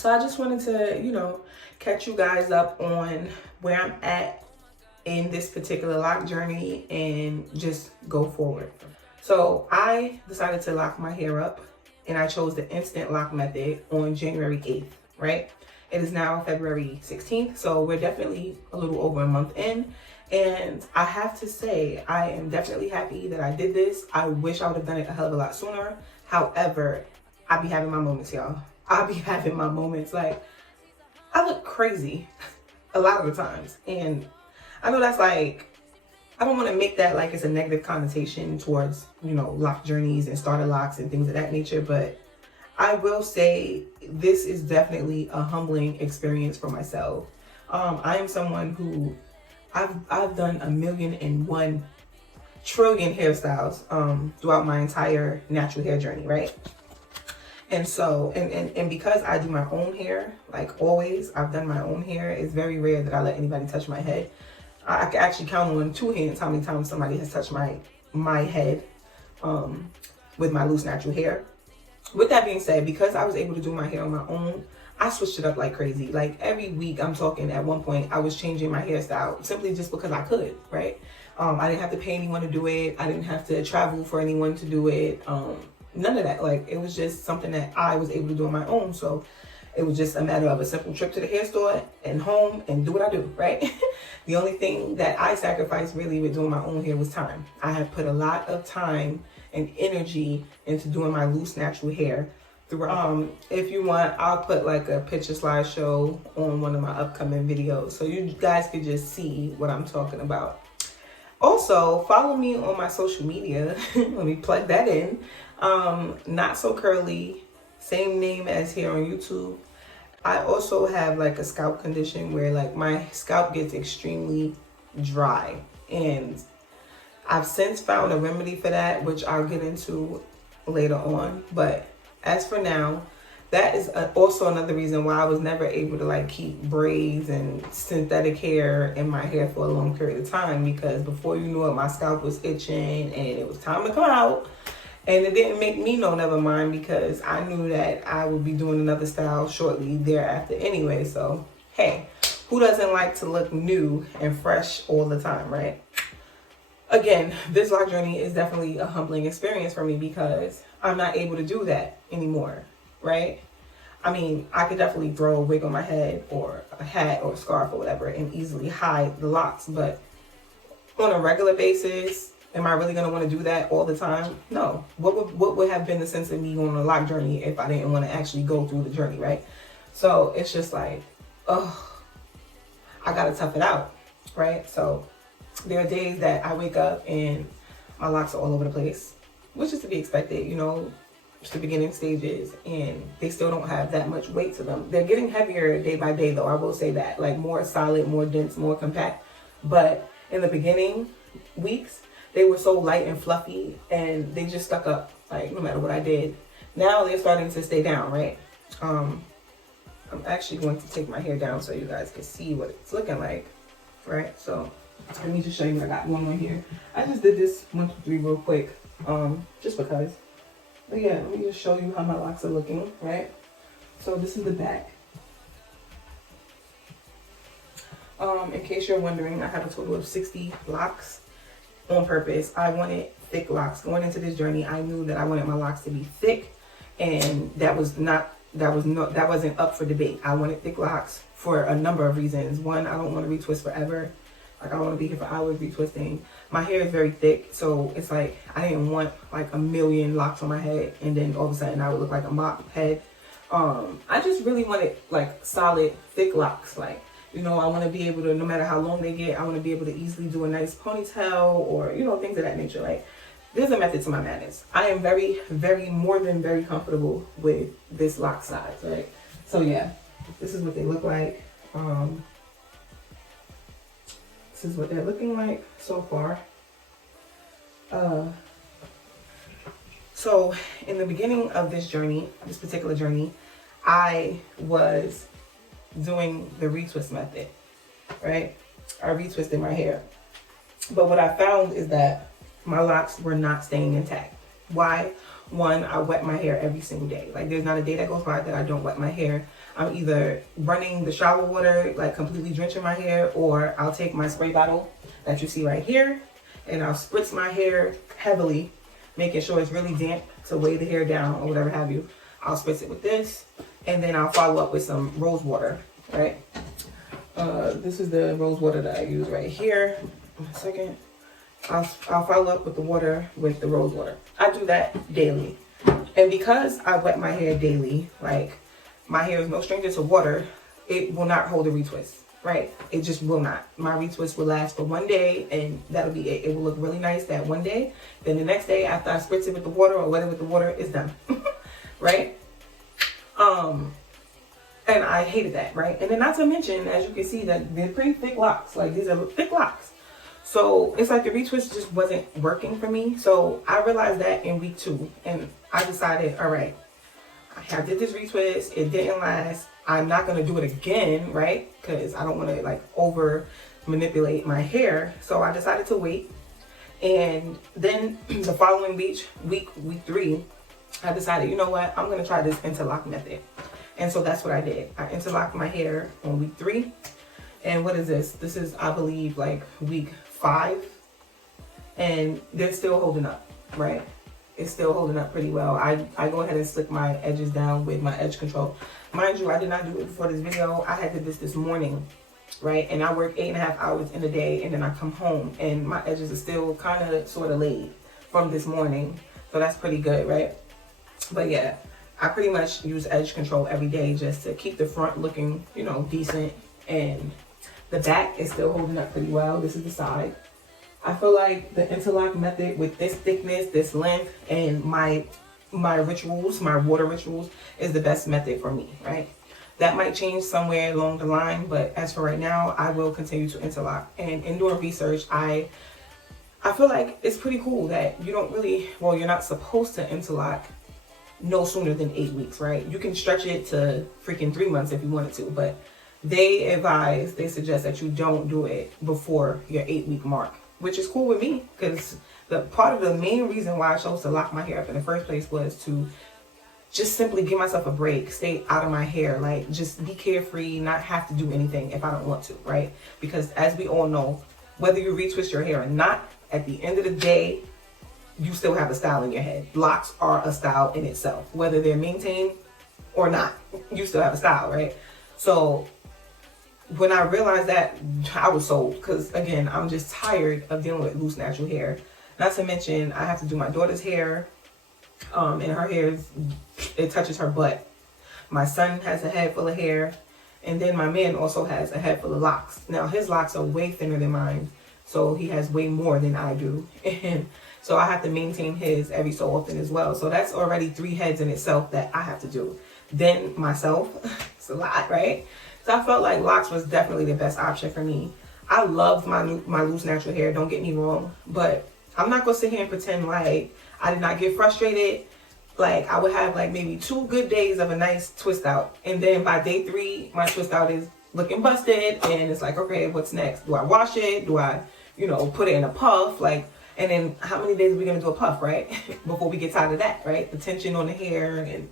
So I just wanted to, you know, catch you guys up on where I'm at in this particular lock journey and just go forward. So I decided to lock my hair up, and I chose the Instant Loc method on January 8th, right? It is now February 16th, so we're definitely a little over a month in. And I have to say, I am definitely happy that I did this. I wish I would have done it a hell of a lot sooner. However, I be having my moments, y'all. I be having my moments. Like, I look crazy a lot of the times. And I know that's like, I don't want to make that like it's a negative connotation towards, you know, lock journeys and starter locks and things of that nature. But I will say this is definitely a humbling experience for myself. I am someone who I've done 1,000,001 trillion hairstyles throughout my entire natural hair journey, right? And so, and because I do my own hair, like always, I've done my own hair. It's very rare that I let anybody touch my head. I can actually count on 2 hands how many times somebody has touched my head with my loose natural hair. With that being said, because I was able to do my hair on my own, I switched it up like crazy. Like every week, I'm talking at one point, I was changing my hairstyle simply just because I could, right? I didn't have to pay anyone to do it. I didn't have to travel for anyone to do it. None of that. Like, it was just something that I was able to do on my own. So it was just a matter of a simple trip to the hair store and home and do what I do, right? The only thing that I sacrificed really with doing my own hair was time. I have put a lot of time and energy into doing my loose natural hair. If you want, I'll put like a picture slideshow on one of my upcoming videos so you guys can just see what I'm talking about. Also, follow me on my social media. Let me plug that in. Not So Curly, same name as here on YouTube. I also have like a scalp condition where like my scalp gets extremely dry, and I've since found a remedy for that, which I'll get into later on. But as for now, that is also another reason why I was never able to like keep braids and synthetic hair in my hair for a long period of time, because before you knew it, my scalp was itching and it was time to come out. And it didn't make me no never mind, because I knew that I would be doing another style shortly thereafter anyway. So, hey, who doesn't like to look new and fresh all the time, right? Again, this lock journey is definitely a humbling experience for me because I'm not able to do that anymore, right? I mean, I could definitely throw a wig on my head or a hat or a scarf or whatever and easily hide the locks. But on a regular basis, am I really going to want to do that all the time? No. What would have been the sense of me going on a lock journey if I didn't want to actually go through the journey, right? So it's just like, oh, I got to tough it out, right? So there are days that I wake up and my locks are all over the place, which is to be expected, you know. It's the beginning stages and they still don't have that much weight to them. They're getting heavier day by day though, I will say that. Like more solid, more dense, more compact. But in the beginning weeks, they were so light and fluffy and they just stuck up, like no matter what I did. Now they're starting to stay down, right? I'm actually going to take my hair down so you guys can see what it's looking like, right? So let me just show you what I got going on here. I just did this 1, 2, 3 real quick, just because. But yeah, let me just show you how my locks are looking, right? So this is the back. In case you're wondering, I have a total of 60 locks on purpose. I wanted thick locks. Going into this journey, I knew that I wanted my locks to be thick, and that wasn't up for debate. I wanted thick locks for a number of reasons. One, I don't want to retwist forever. Like, I want to be here for hours retwisting. My hair is very thick, so it's like I didn't want like 1,000,000 locks on my head and then all of a sudden I would look like a mop head. I just really wanted like solid, thick locks. Like, you know, I want to be able to, no matter how long they get, I want to be able to easily do a nice ponytail or, you know, things of that nature. Like, there's a method to my madness. I am more than very comfortable with this lock size, right? So yeah, this is what they look like. This is what they're looking like so far. So in the beginning of this journey, this particular journey, I was doing the retwist method, right? I retwisted my hair. But what I found is that my locks were not staying intact. Why? one, I wet my hair every single day. Like there's not a day that goes by that I don't wet my hair. I'm either running the shower water, like completely drenching my hair, or I'll take my spray bottle that you see right here and I'll spritz my hair heavily, making sure it's really damp to weigh the hair down or whatever have you. I'll spritz it with this, and then I'll follow up with some rose water, right? This is the rose water that I use right here. One second. I'll follow up with the water with the rose water. I do that daily. And because I wet my hair daily, like my hair is no stranger to water, it will not hold a retwist, right? It just will not. My retwist will last for one day and that'll be it. It will look really nice that one day. Then the next day after I spritz it with the water or wet it with the water, it's done, right? And I hated that, right? And then not to mention, as you can see, that they're pretty thick locks. Like these are thick locks. So it's like the retwist just wasn't working for me. So I realized that in week 2, and I decided, all right, I did this retwist. It didn't last. I'm not going to do it again, right? Because I don't want to like over manipulate my hair. So I decided to wait. And then the following week 3, I decided, you know what? I'm going to try this interlock method. And so that's what I did. I interlocked my hair on week 3. And what is this? This is, I believe, like week 5. And they're still holding up, right? It's still holding up pretty well. I go ahead and slick my edges down with my edge control. Mind you, I did not do it before this video. I had did this morning, right? And I work 8.5 hours in a day, and then I come home and my edges are still kind of sort of laid from this morning. So that's pretty good, right? But yeah, I pretty much use edge control every day just to keep the front looking, you know, decent. And the back is still holding up pretty well. This is the side. I feel like the interlock method with this thickness, this length, and my rituals, my water rituals, is the best method for me, right? That might change somewhere along the line, but as for right now, I will continue to interlock. And in doing research, I feel like it's pretty cool that you don't really, well, you're not supposed to interlock no sooner than 8 weeks, right? You can stretch it to freaking 3 months if you wanted to, but they suggest that you don't do it before your 8-week mark, which is cool with me, because the part of the main reason why I chose to lock my hair up in the first place was to just simply give myself a break, stay out of my hair, like just be carefree, not have to do anything if I don't want to, right? Because as we all know, whether you retwist your hair or not, at the end of the day, you still have a style in your head. Locks are a style in itself. Whether they're maintained or not, you still have a style, right? So when I realized that, I was sold, because again, I'm just tired of dealing with loose natural hair. Not to mention, I have to do my daughter's hair, and her hair, it touches her butt. My son has a head full of hair, and then my man also has a head full of locks. Now his locks are way thinner than mine, so he has way more than I do, and so I have to maintain his every so often as well. So that's already 3 heads in itself that I have to do. Then myself, it's a lot, right? So I felt like locks was definitely the best option for me. I love my loose natural hair, don't get me wrong, but I'm not gonna sit here and pretend like I did not get frustrated. Like I would have like maybe 2 good days of a nice twist out, and then by day 3, my twist out is looking busted, and it's like, okay, what's next? Do I wash it? Do I, you know, put it in a puff? Like, and then how many days are we gonna do a puff, right? Before we get tired of that, right? The tension on the hair, and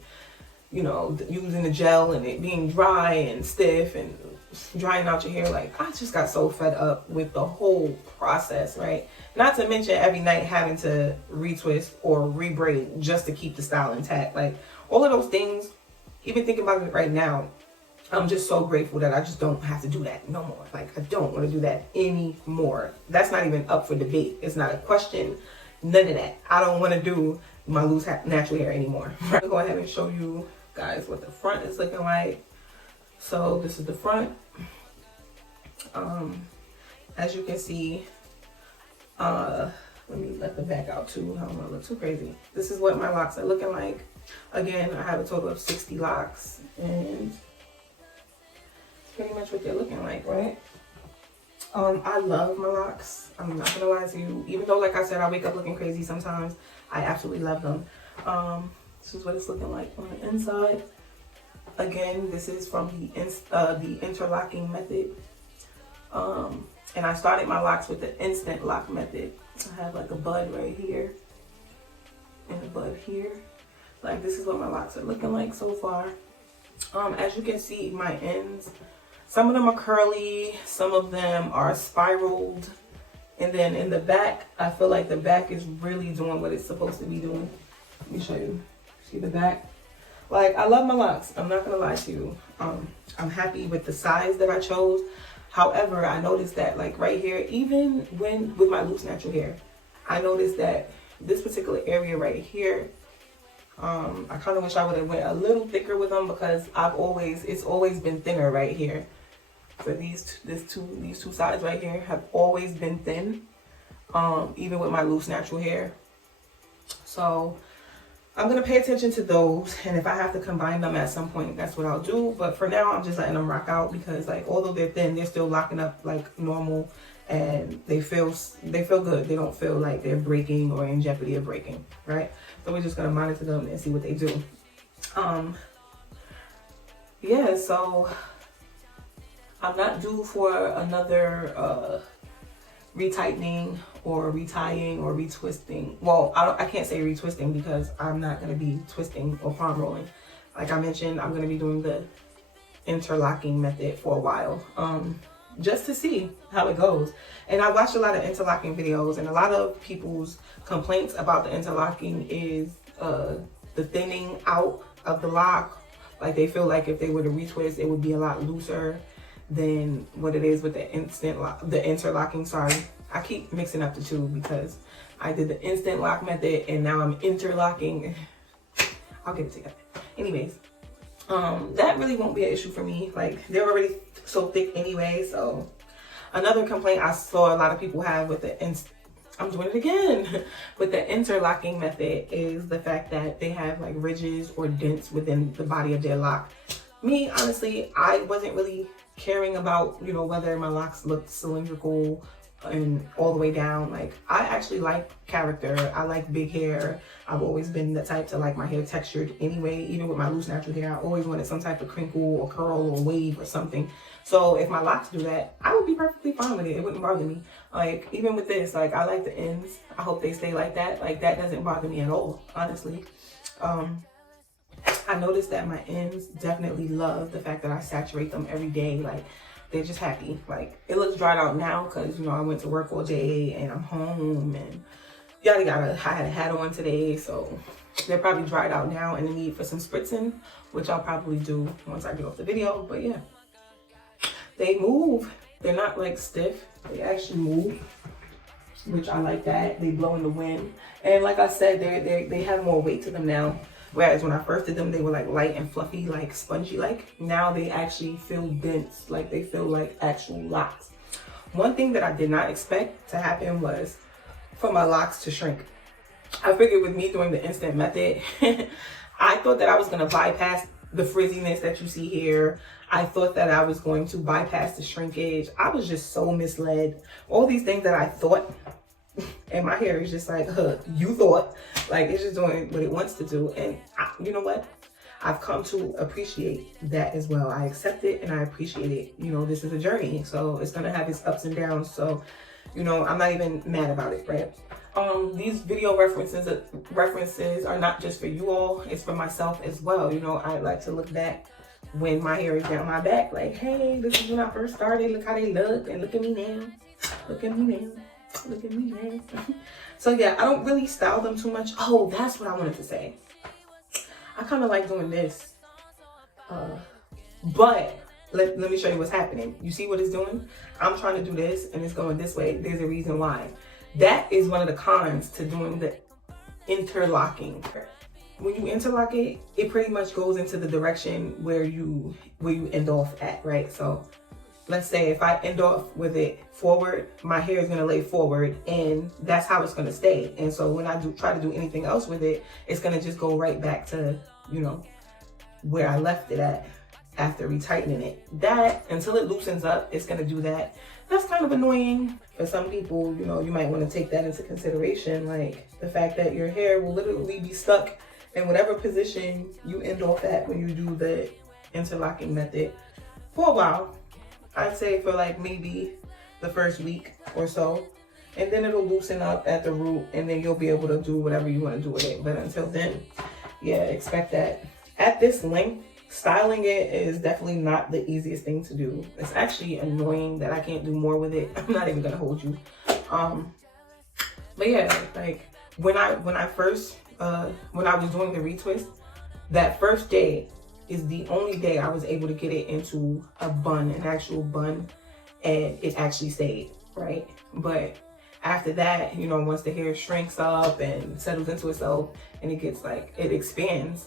you know, using the gel and it being dry and stiff and drying out your hair. Like, I just got so fed up with the whole process, right? Not to mention every night having to retwist or rebraid just to keep the style intact. Like, all of those things, even thinking about it right now, I'm just so grateful that I just don't have to do that no more. Like, I don't want to do that anymore. That's not even up for debate. It's not a question. None of that. I don't want to do my loose natural hair anymore. I'm going to go ahead and show you guys what the front is looking like. So this is the front. As you can see, let me let the back out too. I don't want to look too crazy. This is what my locks are looking like. Again, I have a total of 60 locks, and it's pretty much what they're looking like, right? I love my locks. I'm not gonna lie to you. Even though, like I said, I wake up looking crazy sometimes, I absolutely love them. This is what it's looking like on the inside. Again, this is from the interlocking method. And I started my locks with the Instant Loc method. I have like a bud right here and a bud here. Like, this is what my locks are looking like so far. As you can see, my ends, some of them are curly, some of them are spiraled. And then in the back, I feel like the back is really doing what it's supposed to be doing. Let me show you. See the back? Like, I love my locks. I'm not gonna lie to you. I'm happy with the size that I chose. However, I noticed that, like, right here, even with my loose natural hair, I noticed that this particular area right here, I kind of wish I would have went a little thicker with them, because it's always been thinner right here. So these two sides right here have always been thin, even with my loose natural hair. So I'm gonna pay attention to those, and if I have to combine them at some point, that's what I'll do. But for now, I'm just letting them rock out, because, like, although they're thin, they're still locking up like normal, and they feel good. They don't feel like they're breaking or in jeopardy of breaking, right? So we're just gonna monitor them and see what they do. Yeah, so I'm not due for another retightening or retying or retwisting. Well, I can't say retwisting, because I'm not going to be twisting or palm rolling. Like I mentioned, I'm going to be doing the interlocking method for a while, just to see how it goes. And I watched a lot of interlocking videos, and a lot of people's complaints about the interlocking is the thinning out of the lock. Like, they feel like if they were to retwist, it would be a lot looser than what it is with the interlocking. Sorry, I keep mixing up the two, because I did the instant lock method and now I'm interlocking. I'll get it together. Anyways, that really won't be an issue for me. Like, they're already so thick anyway. So another complaint I saw a lot of people have with I'm doing it again with the interlocking method is the fact that they have like ridges or dents within the body of their lock. Me, honestly, I wasn't really caring about, you know, whether my locks looked cylindrical and all the way down. Like, I actually like character. I like big hair. I've always been the type to like my hair textured anyway. Even with my loose natural hair, I always wanted some type of crinkle or curl or wave or something. So if my locks do that, I would be perfectly fine with it. It wouldn't bother me. Like, even with this, like, I like the ends. I hope they stay like that. Like, that doesn't bother me at all, honestly. I noticed that my ends definitely love the fact that I saturate them every day. Like, they're just happy. Like, it looks dried out now because, you know, I went to work all day and I'm home and yada yada. I had a hat on today, so they're probably dried out now and the need for some spritzing, which I'll probably do once I get off the video. But yeah, they move. They're not like stiff. They actually move, which I like that. They blow in the wind. And like I said, they have more weight to them now. Whereas when I first did them, they were like light and fluffy, like spongy like. Now they actually feel dense, like they feel like actual locks. One thing that I did not expect to happen was for my locks to shrink. I figured with me doing the instant method, I thought that I was gonna bypass the frizziness that you see here. I thought that I was going to bypass the shrinkage. I was just so misled. All these things that I thought, and my hair is just like, you thought. Like, it's just doing what it wants to do. And you know what? I've come to appreciate that as well. I accept it and I appreciate it. You know, this is a journey, so it's gonna have its ups and downs. So, you know, I'm not even mad about it, right? These video references are not just for you all, it's for myself as well. You know, I like to look back when my hair is down my back, like, hey, this is when I first started. Look how they look, and look at me now. Look at me now. Look at me now. So yeah, I don't really style them too much. Oh, that's what I wanted to say. I kind of like doing this, but let me show you what's happening. You see what it's doing? I'm trying to do this and it's going this way. There's a reason why. That is one of the cons to doing the interlocking. When you interlock it, it pretty much goes into the direction where you end off at, right? So let's say if I end off with it forward, my hair is gonna lay forward and that's how it's gonna stay. And so when I try to do anything else with it, it's gonna just go right back to, you know, where I left it at after retightening it. That, until it loosens up, it's gonna do that. That's kind of annoying for some people. You know, you might wanna take that into consideration, like the fact that your hair will literally be stuck in whatever position you end off at when you do the interlocking method for a while. I'd say for like maybe the first week or so, and then it'll loosen up at the root and then you'll be able to do whatever you want to do with it. But until then, yeah, expect that. At this length, styling it is definitely not the easiest thing to do. It's actually annoying that I can't do more with it. I'm not even gonna hold you. But yeah, like when I was doing the retwist, that first day is the only day I was able to get it into a bun, an actual bun, and it actually stayed, right? But after that, you know, once the hair shrinks up and settles into itself and it gets like, it expands,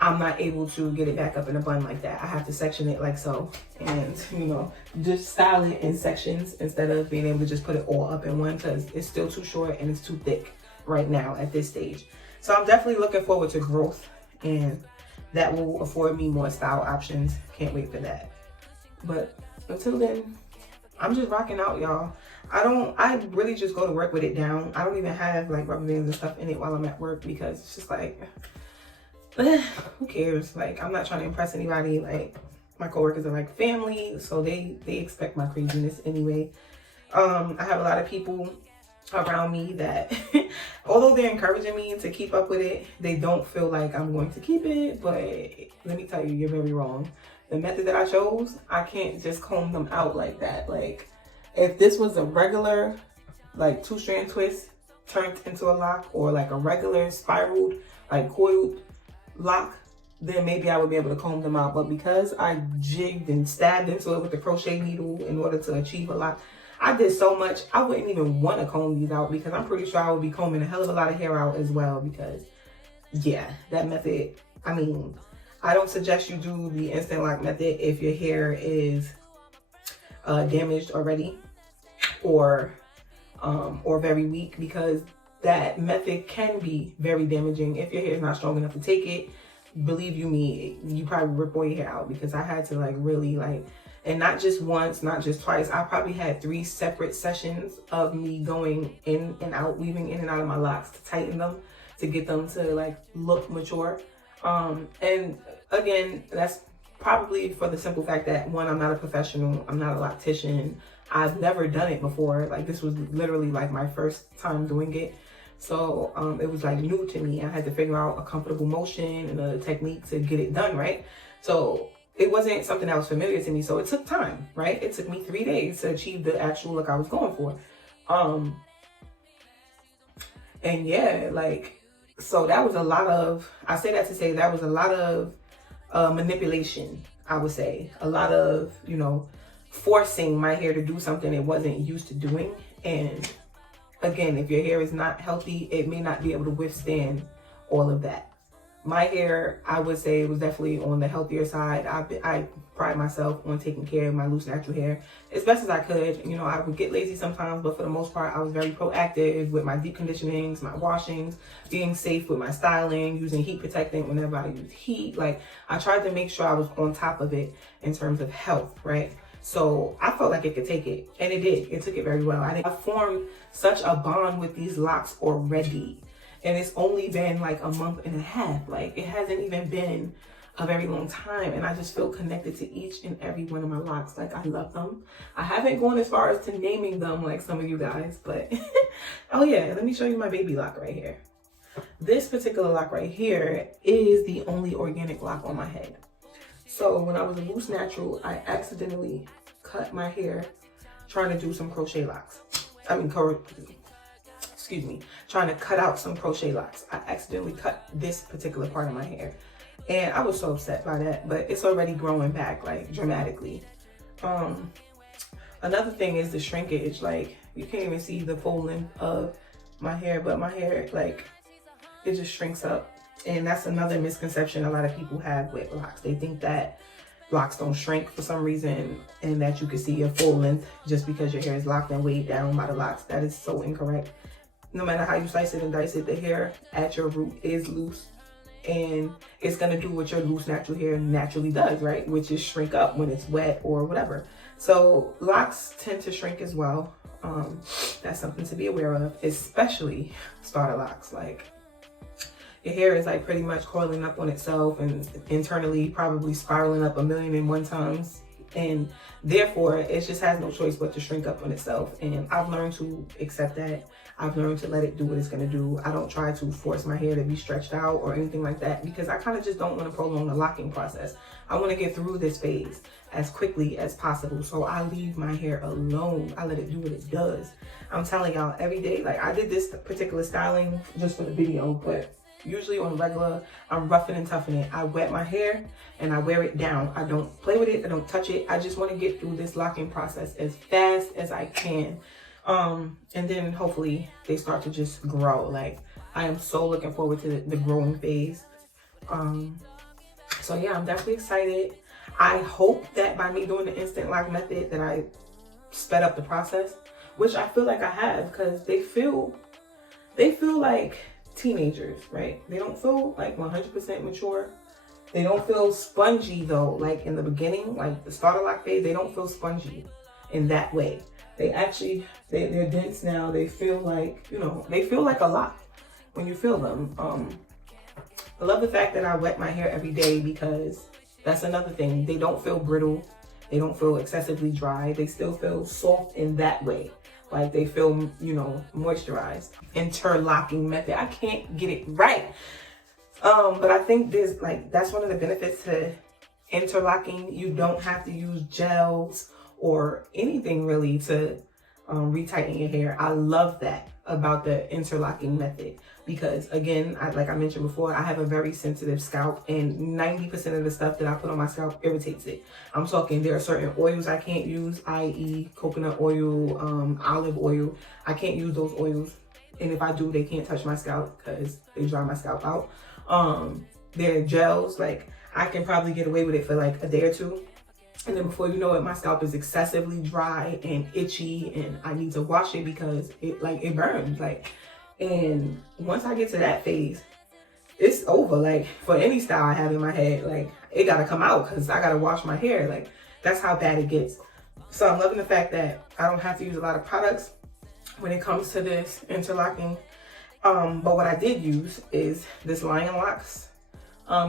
I'm not able to get it back up in a bun like that. I have to section it like so, and you know, just style it in sections instead of being able to just put it all up in one, because it's still too short and it's too thick right now at this stage. So I'm definitely looking forward to growth, and that will afford me more style options. Can't wait for that. But until then, I'm just rocking out, y'all. I really just go to work with it down. I don't even have like rubber bands and stuff in it while I'm at work, because it's just like, who cares? Like, I'm not trying to impress anybody. Like, my coworkers are like family, so they expect my craziness anyway. I have a lot of people around me that although they're encouraging me to keep up with it, they don't feel like I'm going to keep it. But let me tell you, you're very wrong. The method that I chose, I can't just comb them out like that. Like, if this was a regular like 2-strand twist turned into a lock, or like a regular spiraled like coiled lock, then maybe I would be able to comb them out. But because I jigged and stabbed into it with the crochet needle in order to achieve a lock, I did so much I wouldn't even want to comb these out, because I'm pretty sure I would be combing a hell of a lot of hair out as well. Because yeah, that method, I mean, I don't suggest you do the Instant Loc method if your hair is damaged already or very weak, because that method can be very damaging if your hair is not strong enough to take it. Believe you me, you probably rip all your hair out, because I had to like really like, and not just once, not just twice, I probably had 3 separate sessions of me going in and out, weaving in and out of my locks to tighten them, to get them to like look mature. And again, that's probably for the simple fact that, one, I'm not a professional, I'm not a loctician, I've never done it before. Like, this was literally like my first time doing it. So it was like new to me. I had to figure out a comfortable motion and a technique to get it done right. So it wasn't something that was familiar to me. So it took time, right? It took me 3 days to achieve the actual look I was going for. And yeah, like, so that was a lot of, I say that to say that was a lot of manipulation, I would say. A lot of, you know, forcing my hair to do something it wasn't used to doing. And again, if your hair is not healthy, it may not be able to withstand all of that. My hair, I would say, was definitely on the healthier side. I pride myself on taking care of my loose natural hair as best as I could. You know, I would get lazy sometimes, but for the most part, I was very proactive with my deep conditionings, my washings, being safe with my styling, using heat protectant whenever I use heat. Like, I tried to make sure I was on top of it in terms of health, right? So I felt like it could take it, and it did. It took it very well. I formed such a bond with these locks already, and it's only been like a month and a half. Like, it hasn't even been a very long time, and I just feel connected to each and every one of my locks. Like, I love them. I haven't gone as far as to naming them like some of you guys, but oh yeah, let me show you my baby lock right here. This particular lock right here is the only organic lock on my head. So when I was a loose natural, I accidentally cut my hair trying to do some crochet locks. Trying to cut out some crochet locks. I accidentally cut this particular part of my hair. And I was so upset by that, but it's already growing back, like, dramatically. Another thing is the shrinkage. Like, you can't even see the full length of my hair, but my hair, like, it just shrinks up. And that's another misconception a lot of people have with locks. They think that locks don't shrink for some reason, and that you can see your full length just because your hair is locked and weighed down by the locks. That is so incorrect. No matter how you slice it and dice it, the hair at your root is loose, and it's gonna do what your loose natural hair naturally does, right? Which is shrink up when it's wet or whatever. So locks tend to shrink as well. That's something to be aware of, especially starter locks. Like, your hair is like pretty much coiling up on itself and internally probably spiraling up 1,000,001 times and therefore it just has no choice but to shrink up on itself. And I've learned to accept that. I've learned to let it do what it's going to do. I don't try to force my hair to be stretched out or anything like that, because I kind of just don't want to prolong the locking process. I want to get through this phase as quickly as possible, so I leave my hair alone. I let it do what it does. I'm telling y'all, every day, like I did this particular styling just for the video, but usually on regular, I'm roughing and toughing it. I wet my hair and I wear it down. I don't play with it. I don't touch it. I just want to get through this locking process as fast as I can. And then hopefully they start to just grow. Like, I am so looking forward to the growing phase. So yeah, I'm definitely excited. I hope that by me doing the Instant Loc method that I sped up the process, which I feel like I have, because they feel like teenagers, right? They don't feel like 100% mature. They don't feel spongy though, like in the beginning, like the starter lock phase, they don't feel spongy in that way. They actually, they're dense now. They feel like, you know, they feel like a lock when you feel them. I love the fact that I wet my hair every day, because that's another thing. They don't feel brittle. They don't feel excessively dry. They still feel soft in that way. Like they feel, you know, moisturized. Interlocking method. I can't get it right. But I think there's like, that's one of the benefits to interlocking. You don't have to use gels or anything really to retighten your hair. I love that about the interlocking method, because again, like I mentioned before, I have a very sensitive scalp, and 90% of the stuff that I put on my scalp irritates it. I'm talking, there are certain oils I can't use, i.e. coconut oil, olive oil. I can't use those oils, and if I do, they can't touch my scalp because they dry my scalp out. There are gels, like I can probably get away with it for like a day or two, and then before you know it, my scalp is excessively dry and itchy, and I need to wash it because it burns. Like, and once I get to that phase, it's over. Like, for any style I have in my head, like it gotta come out because I gotta wash my hair. Like, that's how bad it gets. So I'm loving the fact that I don't have to use a lot of products when it comes to this interlocking. But what I did use is this Lion Locs.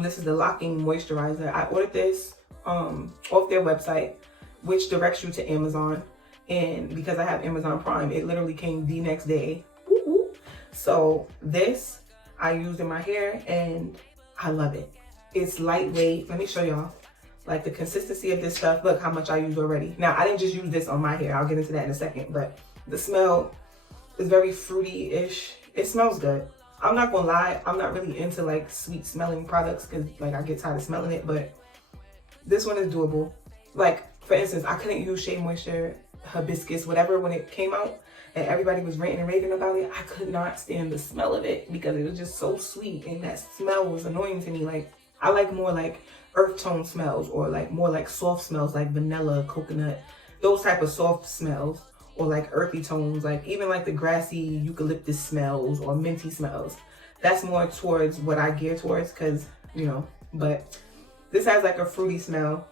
This is the locking moisturizer. I ordered this off their website, which directs you to Amazon, and because I have Amazon Prime, it literally came the next day. Woo-hoo. So this I used in my hair, and I love it. It's lightweight. Let me show y'all like the consistency of this stuff. Look how much I used already. Now, I didn't just use this on my hair. I'll get into that in a second, but the smell is very fruity-ish. It smells good. I'm not gonna lie, I'm not really into like sweet smelling products because like I get tired of smelling it, but this one is doable. Like, for instance, I couldn't use Shea Moisture, Hibiscus, whatever, when it came out, and everybody was ranting and raving about it. I could not stand the smell of it because it was just so sweet, and that smell was annoying to me. Like, I like more like earth tone smells, or like more like soft smells like vanilla, coconut, those type of soft smells, or like earthy tones, like even like the grassy eucalyptus smells or minty smells. That's more towards what I gear towards, because, you know, but this has like a fruity smell.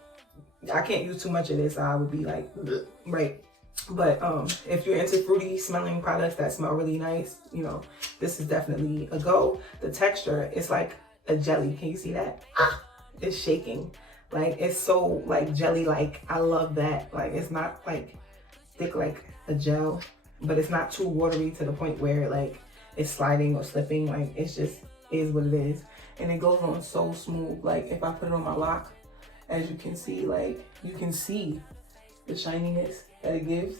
I can't use too much of this. I would be like, bleh, right. But if you're into fruity smelling products that smell really nice, you know, this is definitely a go. The texture is like a jelly. Can you see that? It's shaking. Like, it's so like jelly-like. I love that. Like, it's not like thick like a gel, but it's not too watery to the point where like it's sliding or slipping. Like, it's just is what it is. And it goes on so smooth. Like, if I put it on my lock, as you can see, like you can see the shininess that it gives.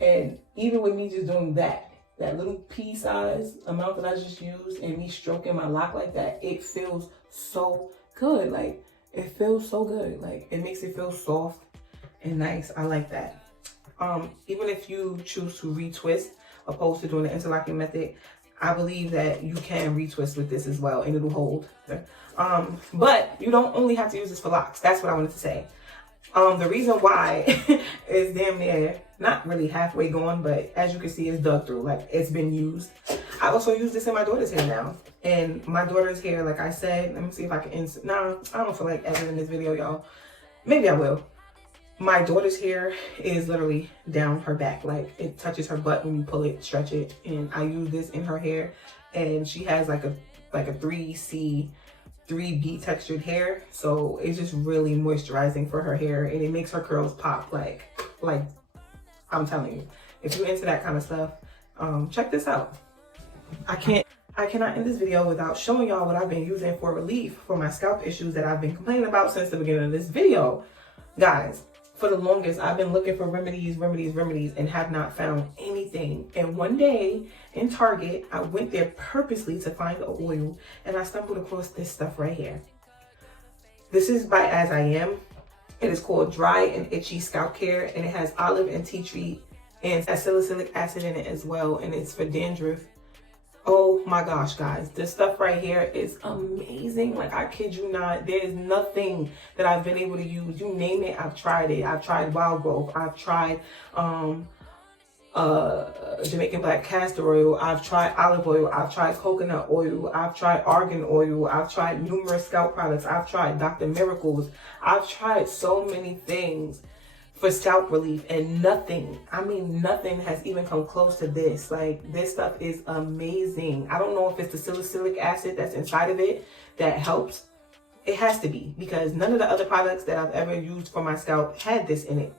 And even with me just doing that little pea size amount that I just used, and me stroking my lock like that, it feels so good. Like, it feels so good. Like, it makes it feel soft and nice. I like that. Even if you choose to retwist opposed to doing the interlocking method, I believe that you can retwist with this as well, and it'll hold. But you don't only have to use this for locks. That's what I wanted to say. The reason why is damn near not really halfway gone, but as you can see, it's dug through. Like, it's been used. I also use this in my daughter's hair now, and my daughter's hair, like I said, let me see if I can no, I don't feel like editing this video, y'all. Maybe I will. My daughter's hair is literally down her back. Like, it touches her butt when you pull it, stretch it. And I use this in her hair, and she has like a 3C 3B textured hair, so it's just really moisturizing for her hair, and it makes her curls pop. Like I'm telling you, if you're into that kind of stuff, check this out. I cannot end this video without showing y'all what I've been using for relief for my scalp issues that I've been complaining about since the beginning of this video. Guys, for the longest, I've been looking for remedies, and have not found anything. And one day in Target, I went there purposely to find the oil, and I stumbled across this stuff right here. This is by As I Am. It is called Dry and Itchy Scalp Care, and it has olive and tea tree and salicylic acid in it as well, and it's for dandruff. Oh my gosh, guys, this stuff right here is amazing. Like, I kid you not, there's nothing that I've been able to use. You name it, I've tried it. I've tried wild growth. I've tried Jamaican black castor oil. I've tried olive oil. I've tried coconut oil. I've tried argan oil. I've tried numerous scalp products. I've tried Dr. Miracles. I've tried so many things for scalp relief, and nothing, I mean nothing has even come close to this. Like, this stuff is amazing. I don't know if it's the salicylic acid that's inside of it that helps. It has to be, because none of the other products that I've ever used for my scalp had this in it.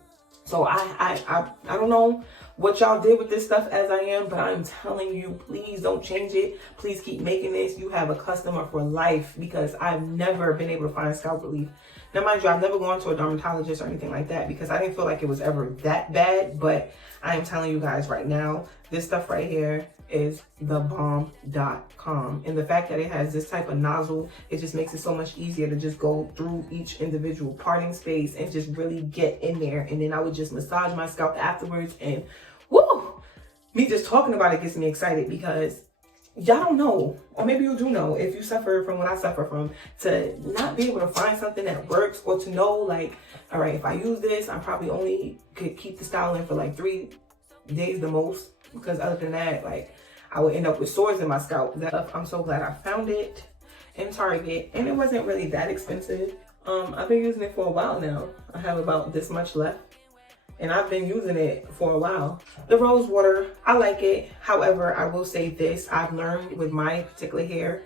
So I don't know what y'all did with this stuff, As I Am, but I'm telling you, please don't change it. Please keep making this. You have a customer for life, because I've never been able to find scalp relief. Now, mind you, I've never gone to a dermatologist or anything like that, because I didn't feel like it was ever that bad. But I am telling you guys right now, this stuff right here is thebomb.com. And the fact that it has this type of nozzle, it just makes it so much easier to just go through each individual parting space and just really get in there. And then I would just massage my scalp afterwards, and woo! Me just talking about it gets me excited, because y'all don't know, or maybe you do know, if you suffer from what I suffer from, to not be able to find something that works, or to know, like, all right, if I use this, I probably only could keep the styling for like 3 days the most, because other than that, like, I would end up with sores in my scalp. I'm so glad I found it in Target, and it wasn't really that expensive. I've been using it for a while now. I have about this much left, and I've been using it for a while. The rose water, I like it. However, I will say this, I've learned with my particular hair,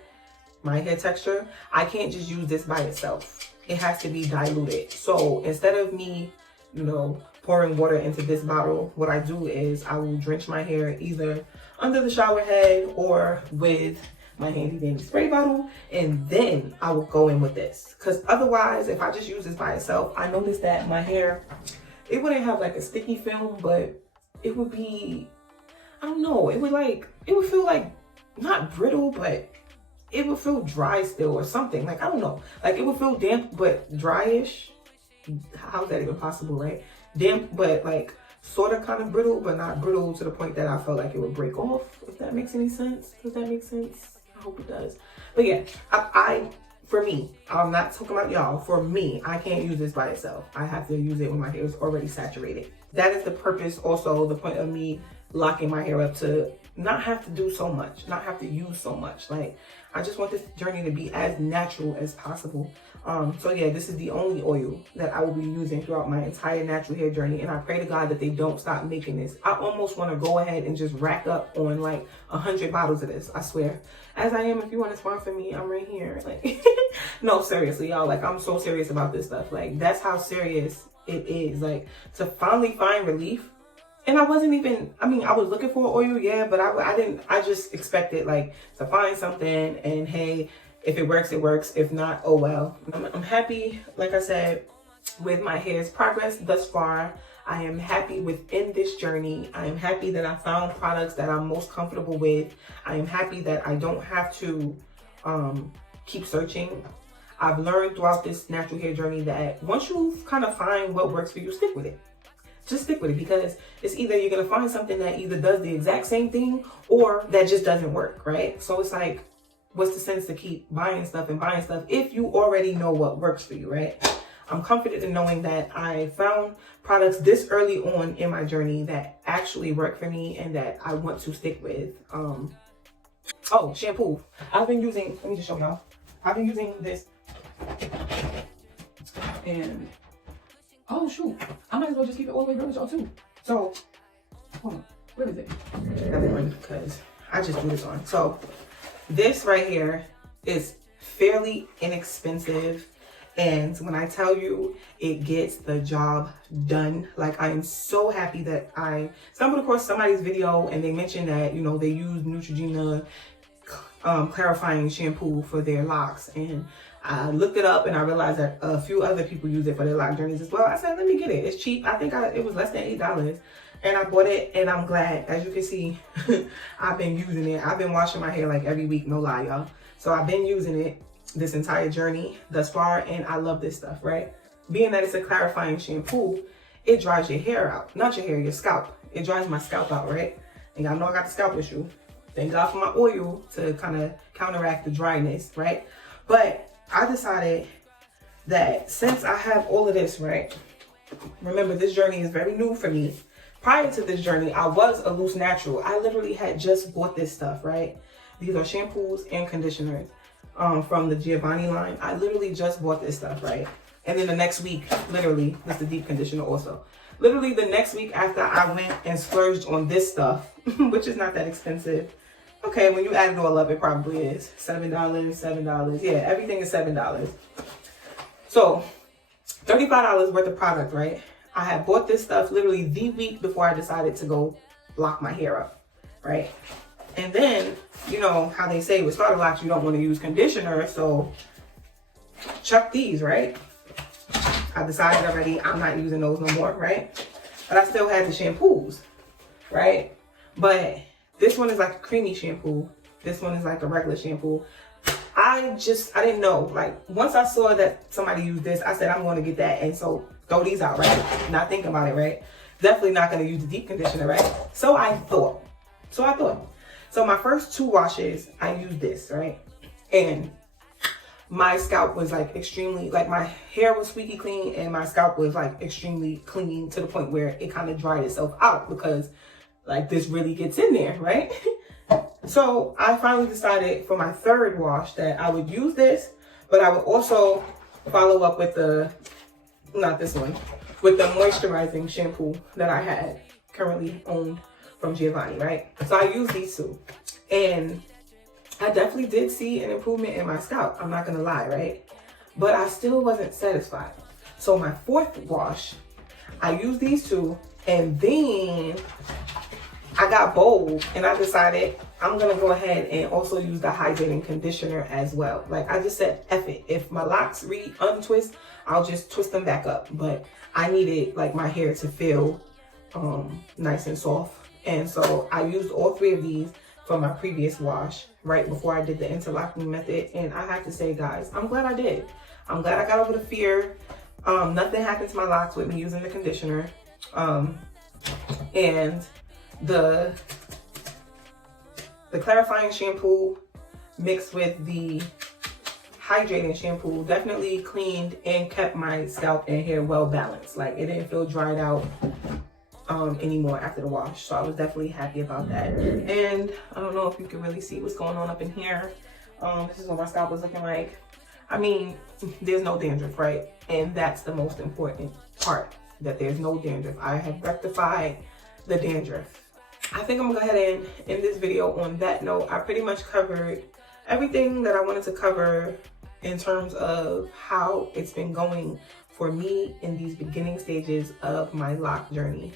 my hair texture, I can't just use this by itself. It has to be diluted. So instead of me, you know, pouring water into this bottle, what I do is I will drench my hair either under the shower head or with my handy dandy spray bottle, and then I will go in with this. Because otherwise, if I just use this by itself, I noticed that my hair, it wouldn't have like a sticky film, but it would be, I don't know, it would feel like not brittle, but it would feel dry still or something. Like, I don't know, like it would feel damp but dryish. How's that even possible, right? Damp but like sort of kind of brittle, but not brittle to the point that I felt like it would break off, if that makes any sense. Does that make sense? I hope it does. But yeah, for me, I'm not talking about y'all, for me, I can't use this by itself. I have to use it when my hair is already saturated. That is the purpose, also the point of me locking my hair up, to not have to do so much, not have to use so much. Like, I just want this journey to be as natural as possible. So yeah, this is the only oil that I will be using throughout my entire natural hair journey, and I pray to God that they don't stop making this. I almost want to go ahead and just rack up on like 100 bottles of this, I swear. As I Am, if you want to sponsor me, I'm right here. Like, no, seriously, y'all, like, I'm so serious about this stuff. Like, that's how serious it is. Like, to finally find relief. And I wasn't even, I mean, I was looking for oil, yeah, but I just expected like to find something, and hey, if it works, it works. If not, oh well. I'm happy, like I said, with my hair's progress thus far. I am happy within this journey. I am happy that I found products that I'm most comfortable with. I am happy that I don't have to keep searching. I've learned throughout this natural hair journey that once you kind of find what works for you, stick with it. Just stick with it, because it's either you're going to find something that either does the exact same thing or that just doesn't work, right? So it's like, what's the sense to keep buying stuff if you already know what works for you, right? I'm confident in knowing that I found products this early on in my journey that actually work for me and that I want to stick with. Oh, shampoo. I've been using, let me just show y'all. I've been using this, and oh shoot, I might as well just keep it all the way real with y'all too. So, hold on, where is it? Because I just threw this on. So, this right here is fairly inexpensive. And when I tell you, it gets the job done. Like, I am so happy that I stumbled across somebody's video and they mentioned that, you know, they use Neutrogena clarifying shampoo for their locks. And I looked it up and I realized that a few other people use it for their lock journeys as well. I said, let me get it. It's cheap. I think it was less than $8. And I bought it and I'm glad. As you can see, I've been using it. I've been washing my hair like every week, no lie, y'all. So I've been using it this entire journey thus far, and I love this stuff, right? Being that it's a clarifying shampoo, it dries your hair out. Not your hair, your scalp. It dries my scalp out, right? And y'all know I got the scalp issue. Thank God for my oil to kind of counteract the dryness, right? But I decided that since I have all of this, right? Remember, this journey is very new for me. Prior to this journey, I was a loose natural. I literally had just bought this stuff, right? These are shampoos and conditioners from the Giovanni line. I literally just bought this stuff, right? And then the next week, literally, this is the deep conditioner also. Literally the next week after I went and splurged on this stuff, which is not that expensive. Okay, when you add it all up, it probably is $7. Yeah, everything is $7. So $35 worth of product, right? I had bought this stuff literally the week before I decided to go lock my hair up, right? And then, you know how they say with starter locks, you don't want to use conditioner, so chuck these, right? I decided already I'm not using those no more, right? But I still had the shampoos, right? But this one is like a creamy shampoo. This one is like a regular shampoo. I didn't know. Like, once I saw that somebody used this, I said, I'm going to get that. And so throw these out, right? Not thinking about it, right? Definitely not going to use the deep conditioner, right? So I thought. So my first 2 washes, I used this, right? And my scalp was like extremely, like my hair was squeaky clean and my scalp was like extremely clean to the point where it kind of dried itself out because like this really gets in there, right? So I finally decided for my 3rd wash that I would use this, but I would also follow up with not this one, with the moisturizing shampoo that I had currently owned from Giovanni, right? So I use these 2, and I definitely did see an improvement in my scalp. I'm not gonna lie, right? But I still wasn't satisfied. So my 4th wash, I used these 2, and then I got bold and I decided I'm gonna go ahead and also use the hydrating conditioner as well. Like, I just said, F it. If my locks untwist, I'll just twist them back up. But I needed like my hair to feel nice and soft. And so I used all 3 of these for my previous wash right before I did the interlocking method. And I have to say, guys, I'm glad I did. I'm glad I got over the fear. Nothing happened to my locks with me using the conditioner. And the clarifying shampoo mixed with the hydrating shampoo definitely cleaned and kept my scalp and hair well balanced. Like, it didn't feel dried out anymore after the wash. So I was definitely happy about that. And I don't know if you can really see what's going on up in here. This is what my scalp was looking like. I mean, there's no dandruff, right? And that's the most important part, that there's no dandruff. I have rectified the dandruff. I think I'm gonna go ahead and end this video on that note. I pretty much covered everything that I wanted to cover in terms of how it's been going for me in these beginning stages of my lock journey.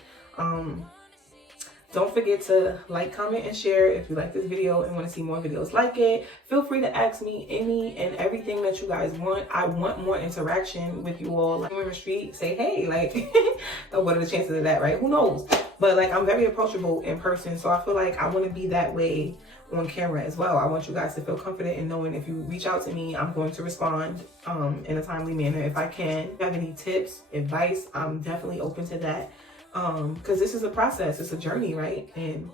Don't forget to like, comment, and share if you like this video and want to see more videos like it. Feel free to ask me any and everything that you guys want. I want more interaction with you all. Like, on the street, say hey, like, what are the chances of that, right? Who knows? But like, I'm very approachable in person, so I feel like I want to be that way on camera as well. I want you guys to feel confident in knowing if you reach out to me, I'm going to respond in a timely manner if I can. If you have any tips, advice, I'm definitely open to that. Because this is a process, it's a journey, right? And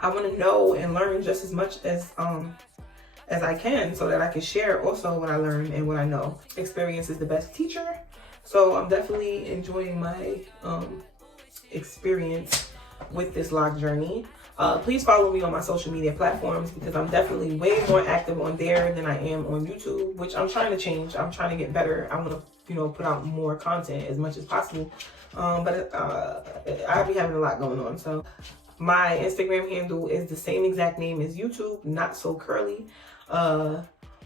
I want to know and learn just as much as I can, so that I can share also what I learn and what I know. Experience is the best teacher, so I'm definitely enjoying my experience with this lock journey. Please follow me on my social media platforms, because I'm definitely way more active on there than I am on YouTube, which I'm trying to change. I'm trying to get better. I'm gonna, put out more content as much as possible. But I'll be having a lot going on. So my Instagram handle is the same exact name as YouTube, not so curly.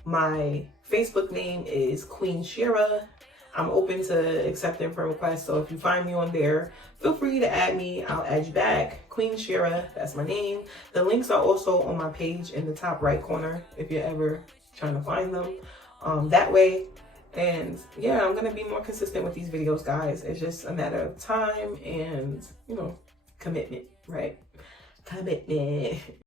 My Facebook name is Queen Shira. I'm open to accepting friend requests, so if you find me on there, feel free to add me. I'll add you back. Queen Shira, that's my name. The links are also on my page in the top right corner if you're ever trying to find them that way. And yeah, I'm gonna be more consistent with these videos, guys. It's just a matter of time and, you know, commitment, right? Commitment.